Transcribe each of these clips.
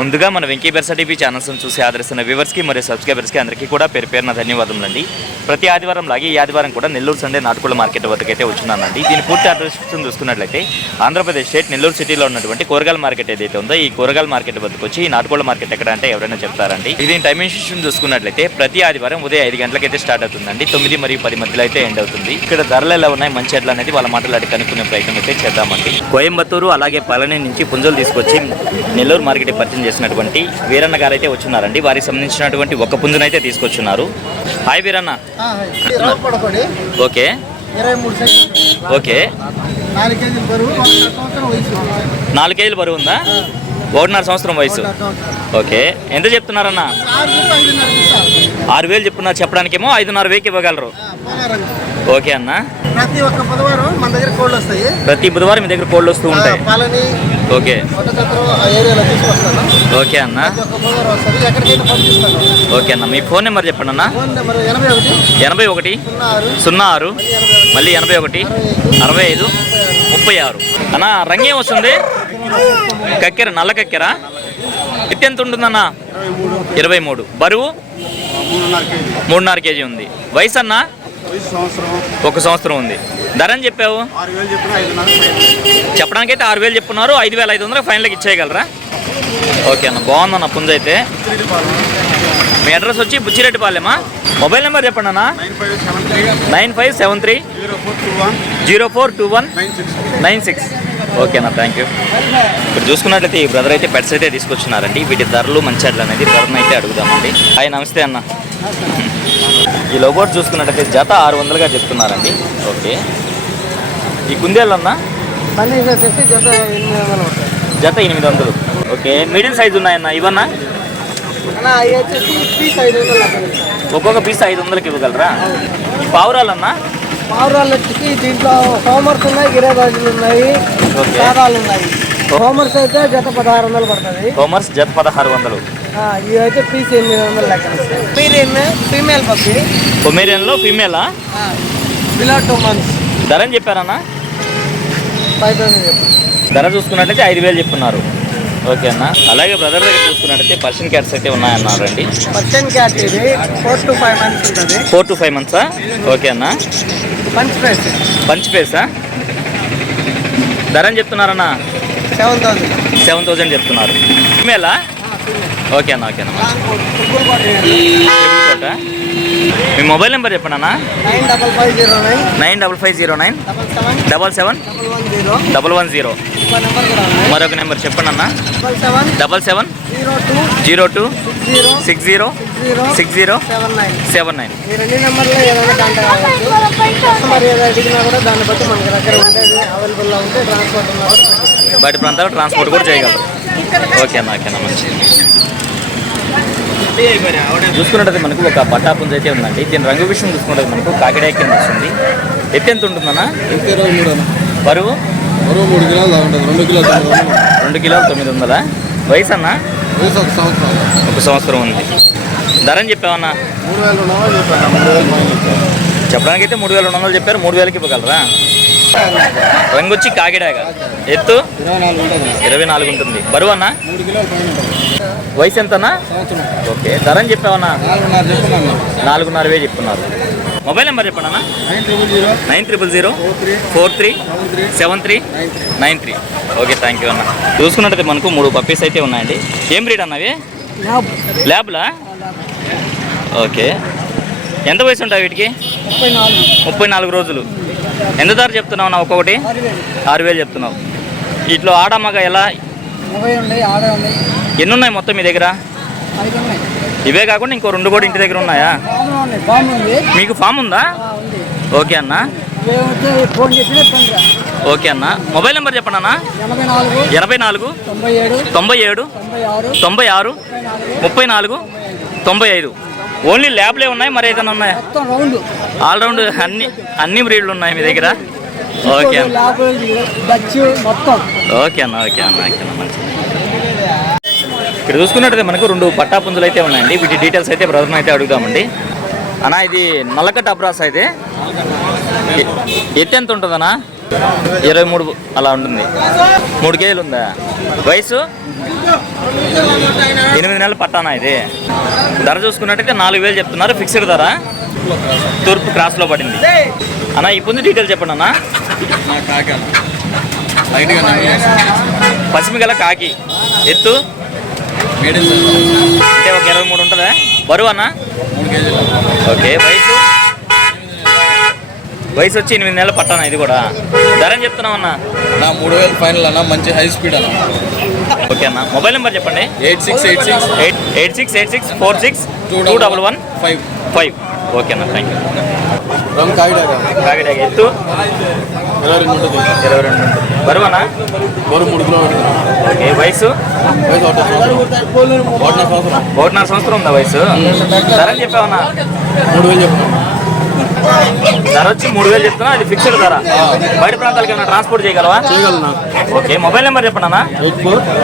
ముందుగా మన వెంకీ బెర్సా టీవీ ఛానల్స్ను చూసి ఆదరిస్తున్న వ్యూవర్స్కి మరియు సబ్స్క్రైబర్స్కి అందరికీ కూడా పేరు పేరున ధన్యవాదములండి. ప్రతి ఆదివారం లాగే ఈ ఆదివారం కూడా నెల్లూరు సండే నాటుకోళ్ల మార్కెట్ వద్దకైతే వచ్చున్నానండి. దీని పూర్తి అడ్రస్ చూసుకున్నట్లయితే ఆంధ్రప్రదేశ్ స్టేట్ నెల్లూరు సిటీలో ఉన్నటువంటి కూరగాయల మార్కెట్ ఏదైతే ఉందో ఈ కూరగాయల మార్కెట్ వద్దకు వచ్చి ఈ నాటుకోళ్ల మార్కెట్ ఎక్కడ అంటే ఎవరైనా చెప్తారండి. ఇది టైమింగ్ చూసుకున్నట్లయితే ప్రతి ఆదివారం ఉదయం 5 గంటలకైతే స్టార్ట్ అవుతుందండి. 9 మరియు 10 మధ్యలో అయితే ఎండ్ అవుతుంది. ఇక్కడ ధరలు ఎలా ఉన్నాయి, మంచి ఎట్లా అనేది వాళ్ళ మాటలాడి కనుక్కునే ప్రయత్నం అయితే చేద్దామండి. కోయంబత్తూరు అలాగే పళని నుంచి పుంజులు తీసుకొచ్చి నెల్లూరు మార్కెట్ పరిచయం చేసినటువంటి వీరన్న గారు అయితే వచ్చున్నారండి. వారికి సంబంధించినటువంటి ఒక పుంజునైతే తీసుకొచ్చున్నారు. హాయ్ వీరన్న. ఓకే ఓకే 4 కేజీలు బరువు ఉందా? 1.5 సంవత్సరం వయసు. ఓకే ఎంత చెప్తున్నారన్న? 6,000 చెప్తున్నారు. చెప్పడానికేమో 5,500 ఇవ్వగలరు. ఓకే అన్న. ప్రతి ఒక్క బుధవారం మన దగ్గర కోళ్ళు వస్తాయి. ప్రతి బుధవారం మీ దగ్గర కోళ్ళు వస్తూ ఉంటాయి. ఓకే ఓకే అన్న. ఓకే అన్న. మీ ఫోన్ నెంబర్ చెప్పండి అన్న. 81 06 మళ్ళీ 81 65 36 అన్న. రంగేం వస్తుంది? కక్కెర, నల్ల కక్కెర. ఎత్తు ఎంత ఉంటుందన్న? 23. బరువు 3.5 కేజీ ఉంది. వయసు అన్న? 1 సంవత్సరం ఉంది. ధర అని చెప్పావు? చెప్పడానికైతే 6,000 చెప్పున్నారు. 5,500 ఫైనల్కి ఇచ్చేయగలరా? ఓకే అన్న. బాగుందన్న పుంజ అయితే. మీ అడ్రస్ వచ్చి బుచ్చిరెడ్డిపాలెమా? మొబైల్ నెంబర్ చెప్పండి అన్న. 9573 0421 96. ఓకే అన్న, థ్యాంక్ యూ. ఇప్పుడు చూసుకున్నట్లయితే ఈ బ్రదర్ అయితే పెట్స్ అయితే తీసుకొచ్చినారండి. వీటి ధరలు మంచి అట్లా అనేది బ్రదర్ని అయితే అడుగుదామండి. హాయ్, నమస్తే అన్న. ఈ లోగోట్ చూసుకున్నట్లయితే జత 600గా చెప్తున్నారండి. ఓకే. ఈ కుందేళ్ళు అన్న? జత 800. ఓకే. మీడియం సైజు ఉన్నాయన్న ఇవన్నా? ఒక్కొక్క పీస్ 500కి ఇవ్వగలరా? ఈ పావురాలన్నా? పావురాలు వచ్చేసి దీంట్లో హోమర్స్ ఉన్నాయి, గిరేబాజులు ఉన్నాయి, సారాలు ఉన్నాయి. హోమర్స్ అయితే జత 1600 పడుతుంది. హోమర్స్ జత 1600. ఇవి అయితే పీస్ 800 లెక్క. Female puppy. పొమేరియన్లో ఫీమేలా? Below 2 months. ధర అని చెప్పారన్నా? 5,000 చెప్పారు. ధర చూసుకున్నట్టయితే 5,000 చెప్తున్నారు. ఓకే అన్న. అలాగే బ్రదర్ దగ్గర చూసుకున్నట్టయితే పర్షియన్ క్యాట్స్ అయితే ఉన్నాయన్నారండి. పర్షియన్ క్యాట్ ఇది 4 to 5 months ఉంటుంది. 4 to 5 months. ఓకే అన్న. పంచ్ ఫేసా? ధర అని చెప్తున్నారన్న? 7,000 చెప్తున్నారు. ఫీమేలా? ఓకే అన్న. ఓకే అన్న. మీ మొబైల్ నెంబర్ చెప్పండి అన్న. 9509 77 110. మరొక నెంబర్ చెప్పండి అన్న. 77 02 60 60 79. ఈ 2 నెంబర్లో ఏదైనా కాంటాక్ట్ అవ్వచ్చు. కస్టమర్ ఏదో అడిగినా కూడా దాన్ని బట్టి మనకి దగ్గర ఉండేది అవైలబుల్లో ఉంటే ట్రాన్స్పోర్ట్ ఉన్నారు. బయట ప్రాంతాల్లో ట్రాన్స్పోర్ట్ కూడా చేయగలరు. ఓకే అన్న. ఓకే అన్న. మంచిది. చూసుకున్నట్టు మనకు ఒక పట్టా పుంజ అయితే ఉందండి. దీని రంగు విషయం చూసుకుంటే మనకు కాకిడాయ కింద వస్తుంది. ఎత్తు ఎంత ఉంటుందన్నా? బరువు 3 కిలోలు ఉంటుంది. 2 కిలోలు 900. వయసు అన్న? 1 సంవత్సరం ఉంది. ధర అని చెప్పావన్నా? 3,200 చెప్పడానికైతే 3,200 చెప్పారు. 3,000కి ఇవ్వగలరా? రంగు వచ్చి కాకిడాయ. ఎత్తు 24 ఉంటుంది. బరువు అన్న? 3 కిలోలు. వయసు ఎంతన్నా? ఓకే. ధర అని చెప్పావన్నా? 4,500 చెప్తున్నారు. మొబైల్ నెంబర్ చెప్పండి అన్న. 9000 43 73 93. ఓకే, థ్యాంక్ యూ అన్న. చూసుకున్నట్టయితే మనకు 3 పప్పీస్ అయితే ఉన్నాయండి. ఏం బ్రీడ్ అన్నవి? ల్యాబ్లా? ఓకే. ఎంత వయసు ఉంటాయి వీటికి? 34 రోజులు. ఎంత ధర చెప్తున్నావు అన్న? ఒక్కొక్కటి 6,000 చెప్తున్నావు. వీటిలో ఆడమ్మగ ఎలా? ఎన్ని ఉన్నాయి మొత్తం మీ దగ్గర? ఇవే కాకుండా ఇంకో 2 కూడా ఇంటి దగ్గర ఉన్నాయా? మీకు ఫామ్ ఉందా? ఓకే అన్న. ఓకే అన్న. మొబైల్ నెంబర్ చెప్పండి అన్న. 84 97 96 34 95. ఓన్లీ ల్యాబ్లే ఉన్నాయి, మరి ఏదైనా ఉన్నాయా? ఆల్రౌండ్ అన్ని బ్రీడ్లు ఉన్నాయి మీ దగ్గర? ఓకే అన్న. ఓకే అన్న. ఓకే అన్న. ఓకే అన్న. మంచిది. ఇక్కడ చూసుకున్నట్టయితే మనకు 2 పట్టా పుంజులు అయితే ఉన్నాయండి. వీటి డీటెయిల్స్ అయితే బ్రదర్ని అయితే అడుగుదామండి. అన్న, ఇది నల్లకట్ట అబ్రాస్ అయితే ఎత్తు ఎంత ఉంటుందన్నా? 23 అలా ఉంటుంది. 3 కేజీలు ఉందా? వయసు? 8 నెలల పట్టానా ఇది? ధర చూసుకున్నట్టయితే 4,000 చెప్తున్నారు. ఫిక్స్డ్ ధర. తూర్పు క్రాస్లో పడింది అన్న. ఈ పుంజు డీటెయిల్ చెప్పండి అన్న. పశ్చిమ గల కాకి. ఎత్తు అంటే ఒక 23 ఉంటుందా? బరువు అన్న? 3 కేజీలు. ఓకే. వయసు వచ్చి 8 నెలల పట్టానా ఇది కూడా? ధర అని చెప్తున్నావు అన్న? 3,000 ఫైనల్ అన్న. మంచి హై స్పీడ్ అన్న. ఓకే అన్న. మొబైల్ నెంబర్ చెప్పండి. 8686 8686462115. ఓకే అన్న, థ్యాంక్ యూ. కాకిడాగ. ఎత్తు 22 బరువు అన్న? 3 కిలోమీటర్లు. ఓకే. వయసు 1.5 సంవత్సరం ఉందా వయసు? ధర అని చెప్పావన్నా? 3,000 చెప్తాను. ధర వచ్చి 3,000 చెప్తున్నా. అది ఫిక్స్డ్ ధర. బయట ప్రాంతాలకు ఏమైనా ట్రాన్స్పోర్ట్ చేయగలవా? చేయగలనా? ఓకే. మొబైల్ నెంబర్ చెప్పండి అన్న.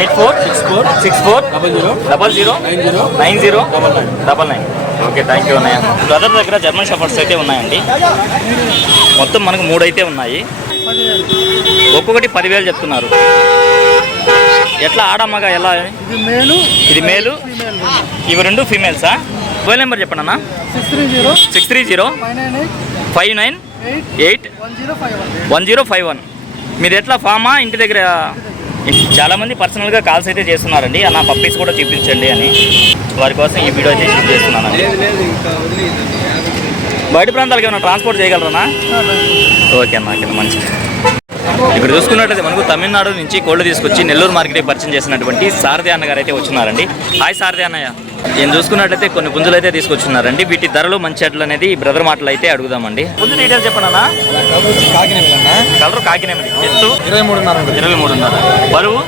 8464609099. ఓకే, థ్యాంక్ యూ అన్నయ్య. బ్రదర్ దగ్గర జర్మన్ షెఫర్డ్స్ అయితే ఉన్నాయండి. మొత్తం మనకు 3 అయితే ఉన్నాయి. ఒక్కొక్కటి 10,000 చెప్తున్నారు. ఎట్లా ఆడమ్మగా ఎలా? ఇది మేలు, ఇవి 2 ఫీమేల్సా? మొబైల్ నెంబర్ చెప్పండి అన్న. 630-598-1051. మీది ఎట్లా ఫామా ఇంటి దగ్గర? చాలామంది పర్సనల్గా కాల్స్ అయితే చేస్తున్నారండి. అన్న పప్పీస్ కూడా చూపించండి అని. వారి కోసం ఈ వీడియో అయితే షూట్ చేస్తున్నాను. బయట ప్రాంతాలకు ఏమైనా ట్రాన్స్పోర్ట్ చేయగలరా? ఓకే అన్న, ఓకే మంచిది. ఇక్కడ చూసుకున్నట్లయితే మనకు తమిళనాడు నుంచి కోళ్ళు తీసుకొచ్చి నెల్లూరు మార్కెట్కి పరిచయం చేసినటువంటి సారథి అన్న గారు అయితే వచ్చినారండి. హాయ్ సారథి అన్నయ్య. నేను చూసుకున్నట్లయితే కొన్ని పుంజులు అయితే తీసుకొచ్చున్నారండి. వీటి ధరలు మంచి అట్లు అనేది బ్రదర్ మాటలు అయితే అడుగుదామండి. పుంజు డీటెయిల్స్ చెప్పండి అన్న. కలర్ కాకినేమిది. ఎత్తు 23.5. బరువు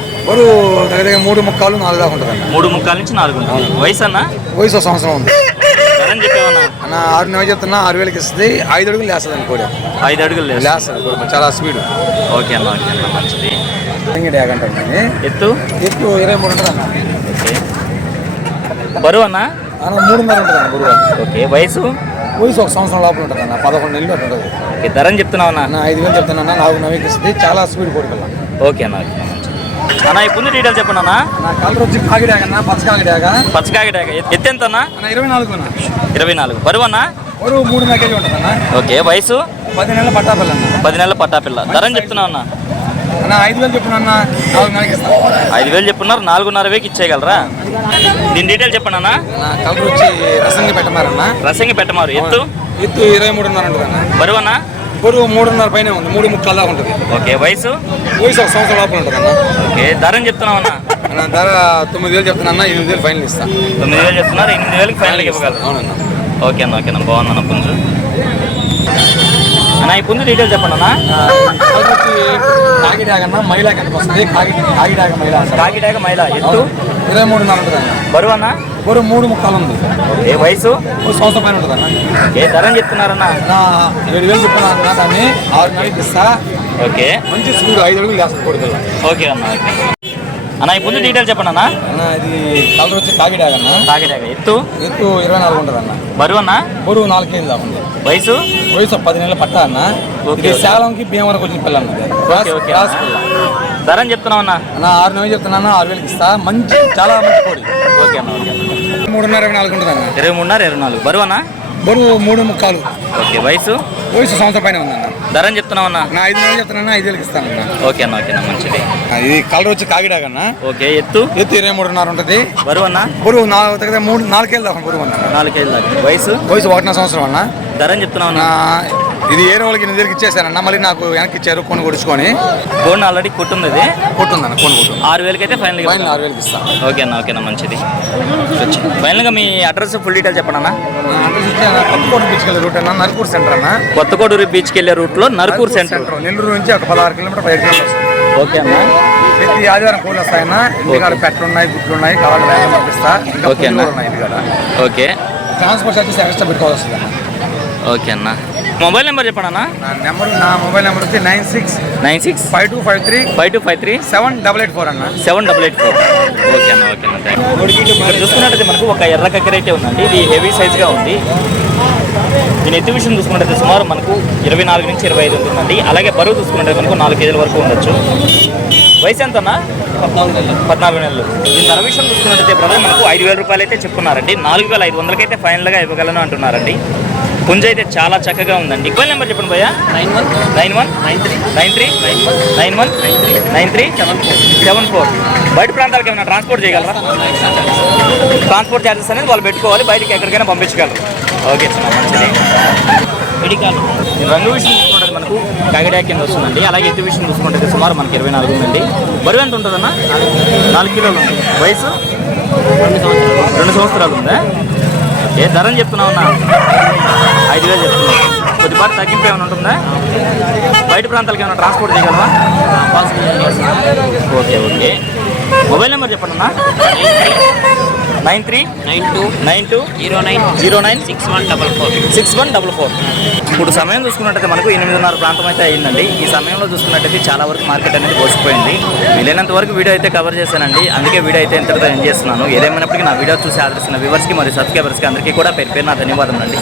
దగ్గర 3.75-4 దాకా ఉంటుంది. 3.75 నుంచి 4 ఉంటుంది. వయసు అన్న? వయసు 1 సంవత్సరం ఉంది. చెప్పామన్నా? అన్న 6 నెలలు చెప్తున్నా. 6,000కి ఇస్తుంది. 5 అడుగులు లేస్తుంది అని కూడా. 5 అడుగులు లేస్తుంది చాలా స్పీడ్. ఓకే అన్న, ఓకే అన్న మంచిది. ఎత్తు 23 ఉంటుంది అన్న. ఓకే. బరువు అన్న? 3.5 ఉంటుంది అన్న బరువు. ఓకే. వయసు 1 సంవత్సరం లోపల ఉంటుంది అన్న. 11 నెలలు ఉంటుంది. ఓకే. ధర అని చెప్తున్నావు అన్న? 5,000 చెప్తున్నా. 4,000కి ఇస్తుంది. చాలా స్పీడ్ కొడుకున్నా. ఓకే అన్న, ఓకే అన్న. ఈ పుంజు డీటెయిల్స్ చెప్పండి అన్న. కలర్ వచ్చి కాకిడాగ అన్న. పచ్చ కాకిడాగ. ఎత్తు ఎంత అన్న? 24. బరువు అన్న? బరువు 3.5 కేజీ ఉంటుంది అన్న. ఓకే. వయసు 10 నెలల పట్టాపిల్ల అన్న. 10 నెలల పట్టాపిల్ల. ధర అని చెప్తున్నావు అన్న? 5,000 చెప్పున్నా. 4,000కి ఇస్తాను. 5,000 చెప్పున్నారు. 4,500కి ఇచ్చేయగలరా? దీని డీటెయిల్స్ చెప్పండి అన్న. కలర్ వచ్చి రసంగి పెట్టమారన్న. రసంగి పెట్టమారు. ఎత్తు 23.5 ఉంటుంది అన్న. బరువు అన్న? బరువు 3.5 పైన ఉంది. 3.5 దాకా ఉంటుంది. ఓకే. వయసు 1 సంవత్సరం లోపల ఉంటుంది అన్న. ఓకే. ధర అని చెప్తున్నావు అన్న? ధర 9,000 చెప్తున్నా. 8,000 ఫైనల్ ఇస్తాను. 9,000 చెప్తున్నారు. 8,000కి ఫైనల్కి ఇవ్వగలరు. అవునన్నా. ఓకే అన్న, ఓకే అన్న. బాగుందన్న పుంజు అన్న. ఈ పుంజు డీటెయిల్స్ చెప్పండి అన్న. కాకిడాగ అన్న. మైలా కిందకి వస్తుంది. కాకిడాగ మైలా. ఎత్తు 23.5 ఉంటుంది అన్న. బరువు అన్న? బరువు 3.5 ఉంది. ఏ వయసు? 1 సంవత్సరం పైన ఉంటుంది అన్న. ఏ ధర అని చెప్తున్నారన్న? 7,000 చెప్తున్నా అన్న. దాన్ని 6 నెలలకి ఇస్తా. ఓకే. మంచి స్పీడ్ 5 అడుగులు లేస్తుంది కొడుతుంది. ఓకే అన్న, ఓకే అన్న. ఈ పుంజు డీటెయిల్స్ చెప్పండి అన్న. ఇది కలర్ వచ్చి కాకిడాగ అన్న. కాకిడాగ. ఎత్తు 24 ఉంటుంది అన్న. బరువు అన్న? బరువు 4 కేజీలు దాకా ఉంది. వయసు 10 నెలల పట్టా అన్న. ఇది శాలంకి భీమవరంకి వచ్చిన పిల్ల అన్నది. ధర అని చెప్తున్నావు అన్న? 6 నెలలు చెప్తున్నా. 6,000కి ఇస్తా. మంచి చాలా మంచి కోడి. ఓకే అన్న, ఓకే అన్న. 3.5-24 ఉంటుంది అన్న. 23.5-24. బరువు అన్న? బరువు 3.5. ఓకే. వయసు? సంవత్సరం పైన ఉందన్న. ధర అని చెప్తున్నావు అన్న? 5 నెలలు చెప్తున్నా. 5,000కి ఇస్తానన్న. ఓకే అన్న, ఓకే అన్న మంచిది. ఇది కలర్ వచ్చి కాకిడాగ అన్న. ఓకే. ఎత్తు 23.5 ఉంటుంది. బరువు అన్న? బరువు 4 కేజీలు దాకా బరువు అన్న. 4 కేజీలు దాకా. వయసు? 1 సంవత్సరం అన్న. ధర అని చెప్తున్నావు అన్న? ఇది ఏరే వాళ్ళకి 8,000కి ఇచ్చేసానన్న. మళ్ళీ నాకు వెనక్కి ఇచ్చారు. కొను కొడుచుకొని. Phone already కొట్టుంది. అది కొట్టుందన్న. కొను 6,000కి అయితే ఫైనల్ 6,000కి ఇస్తాను. ఓకే అన్న, ఓకే అన్న మంచిది. ఫైనల్గా మీ అడ్రస్ ఫుల్ డీటెయిల్ చెప్పండి అన్న. కొత్తకోట బీచ్కి వెళ్ళే రూట్ అన్న. నరుకూరు సెంటర్ అన్న. కొత్తకోటూరు బీచ్కి వెళ్ళే రూట్లో నరుకూరు సెంటర్. నెల్లూరు నుంచి ఒక 16 కిలోమీటర్ 15 కిలోమీటర్స్ వస్తుంది. ఓకే అన్న. ప్రతి ఆదివారం కోళ్ళు వస్తాయన్న. ఇంటికాడ పెట్టలు ఉన్నాయి, గుడ్లు ఉన్నాయి. కావాలి వేగం పంపిస్తా. ఓకే అన్న. ఇంటికాడ ఓకే. ట్రాన్స్పోర్ట్ చార్జెస్ ఎక్స్ట్రా పెట్టుకోవాల్సి వస్తుంది అన్న. ఓకే అన్న. మొబైల్ నెంబర్ చెప్పండి అన్న. నా మొబైల్ నెంబర్ వచ్చి 96 5253 7884 అన్న. 7884. ఓకే అన్న, ఓకే అన్న. ఇక్కడ చూసుకున్నట్టయితే మనకు ఒక ఎర్ర కక్కర అయితే ఉందండి. ఇది హెవీ సైజ్గా ఉంది. దీని ఎత్తు విషయం చూసుకుంటే సుమారు మనకు 24 నుంచి 25 ఉంటుందండి. అలాగే బరువు చూసుకుంటే మనకు 4 కేజీల వరకు ఉండొచ్చు. వయసు ఎంతన్నా? 14 నెలలు. దీని ధర విషయం చూసుకున్నట్టయితే బ్రదర్ మనకు 5,000 రూపాయలు అయితే చెప్పుకున్నారండి. 4,500 అయితే ఫైనల్గా ఇవ్వగలను అంటున్నారండి. పుంజ అయితే చాలా చక్కగా ఉందండి. మొబైల్ నెంబర్ చెప్పండి భయ్యా. 9193939374. బయట ప్రాంతాలకు ఏమైనా ట్రాన్స్పోర్ట్ చేయగలరా? ట్రాన్స్పోర్ట్ ఛార్జెస్ అనేది వాళ్ళు పెట్టుకోవాలి, బయటికి ఎక్కడికైనా పంపించగలరు. ఓకే సార్, మంచిది. మెడికల్ రంగు విషయం చూసుకుంటే మనకు కాగడా కింద వస్తుందండి. అలాగే ఎత్తు విషయం చూసుకుంటే సుమారు మనకి 24 ఉందండి. బరువు ఎంత ఉంటుందన్న? 4 కిలోలు ఉంది. వయసు 2 సంవత్సరాలు ఉందా? ఏ ధర అని చెప్తున్నావు అన్న? 5,000 చెప్తున్నావు. కొద్దిపాటు తగ్గింపు ఏమైనా ఉంటుందా? బయట ప్రాంతాలకు ఏమైనా ట్రాన్స్పోర్ట్ చేయగలవా? Okay okay. మొబైల్ నెంబర్ చెప్పండి అన్న. 939209096144. ఇప్పుడు సమయం చూసుకున్నట్టయితే మనకు 8:30 ప్రాంతం అయితే అయ్యిందండి. ఈ సమయంలో చూసుకున్నట్టయితే చాలా వరకు మార్కెట్ అనేది పోసిపోయింది. వీలైనంత వరకు వీడియో అయితే కవర్ చేశానండి. అందుకే వీడియో అయితే ఇంతటితో ఎండ్ చేస్తున్నాను. ఏదేమైనప్పటికీ నా వీడియో చూసి ఆదరిస్తున్న వ్యూవర్స్కి మరియు సబ్స్క్రైబర్స్కి అందరికీ కూడా పేరు పేరు నా ధన్యవాదములండి.